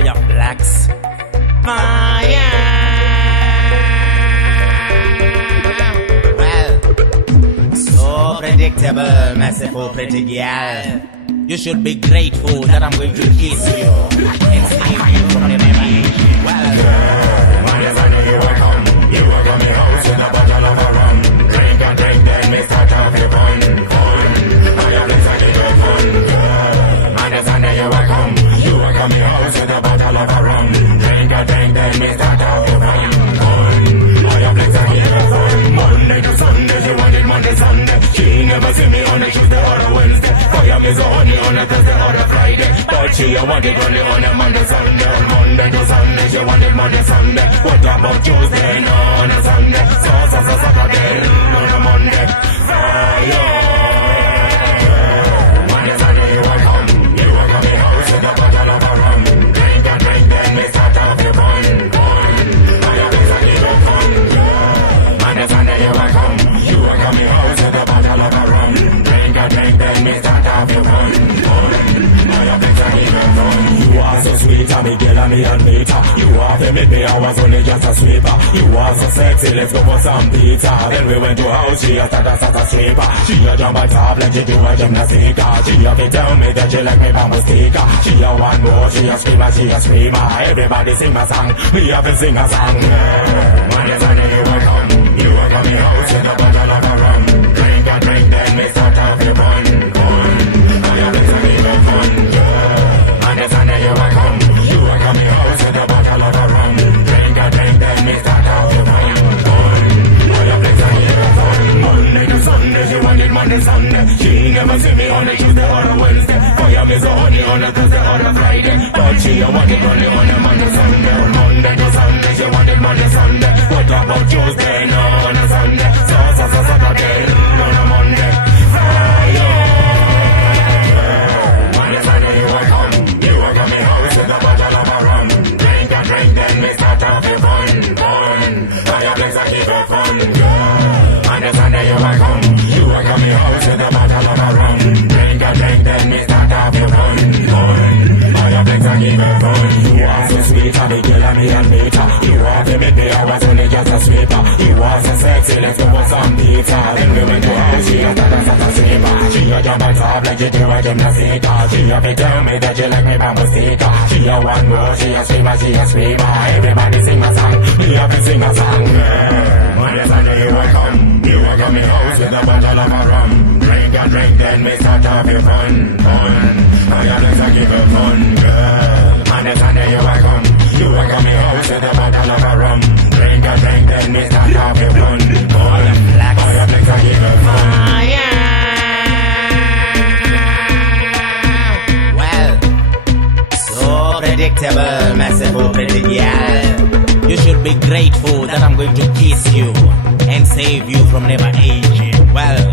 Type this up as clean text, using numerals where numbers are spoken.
FLexx. Fire. Well, so predictable, merciful, pretty girl. You should be grateful that I'm going to kiss you and save you from the memory. Well, you are come me house with a bottle of a rum. Drink and drink, then me start off the fun. I have let's get your fun, girl. Understand that you are come me house with a bottle of a rum. Drink and drink, then me start off the fun. I have let's get your fun. Monday to Sunday, she wanted Monday, Sunday. She never see me on a Tuesday or a Wednesday. Fire me so honey on a Thursday or a Friday. But she wanted only on a Monday, Sunday. On Monday to Sunday, she wanted Monday, Sunday. What about Tuesday, no, on a Sunday? Saturday, on a Monday. Fire. Monday, Sunday, you are come me house with a bottle of a rum. Drink and drink, then me start off the fun. I have exactly the fun. Monday, Sunday, you are come me house with a bottle of a rum. Drink and drink, then me start off the fun. I have exactly the fun. You are so sweet, and me girl, and me and meter. You are the me, I was only just a sweeper. You are so sexy, let's go for some pizza. Then we went to house, she a start a stripper. She a jump on top like she do a gymnastic. She a be tell me that she like me bamboo sticker. She a one more, she a screamer, she a screamer. Everybody sing a song, me have to sing a song. Monday, Sunday, you a come me house with a bottle of a rum. Drink and drink, then me start off the fun. I have to sing the fun. Monday, Sunday, you a come me house with a bottle of a rum. Drink and drink, then me start off the fun. I have to sing the fun. Monday to Sunday, she wanted Monday, Sunday. She never see me on a Tuesday or a Wednesday. Fire me so honey on a Thursday or a Friday. But she wanted only on a Monday, Sunday. On Monday to Sunday, she wanted Monday, Sunday. What about Tuesday, no, on a Sunday? Saturday, on a Monday. Fire. Monday, Sunday, you are come me house with a bottle of a rum. Drink and drink, then me start off the fun. I have let's keep it fun. Monday, Sunday, you are come me house with a bottle of a rum. Drink and drink, then me start off the fun. I have let's keep it fun. You are so sweet, and me girl, and me and meter. You are the me, I was only just a sweeper. You are so sexy, let's go for some pizza. Then we went to house, she a start a stripper. She a jump on top like she do a gymnastic. She a be tell me that she like me bamboo sticker. She a one more, she a screamer, she a screamer. Everybody sing a song, me have to sing a song. Monday, Sunday, you a come me house with a bottle of a rum. Drink and drink, then me start off your fun. I have let's give it fun. Monday, Sunday, you a come me house with a bottle of a rum. Drink and drink, then me start off your fun. I have let's give it fun. Well, so predictable, merciful, pretty girl. You should be grateful that I'm going to kiss you and save you from never aging. Well,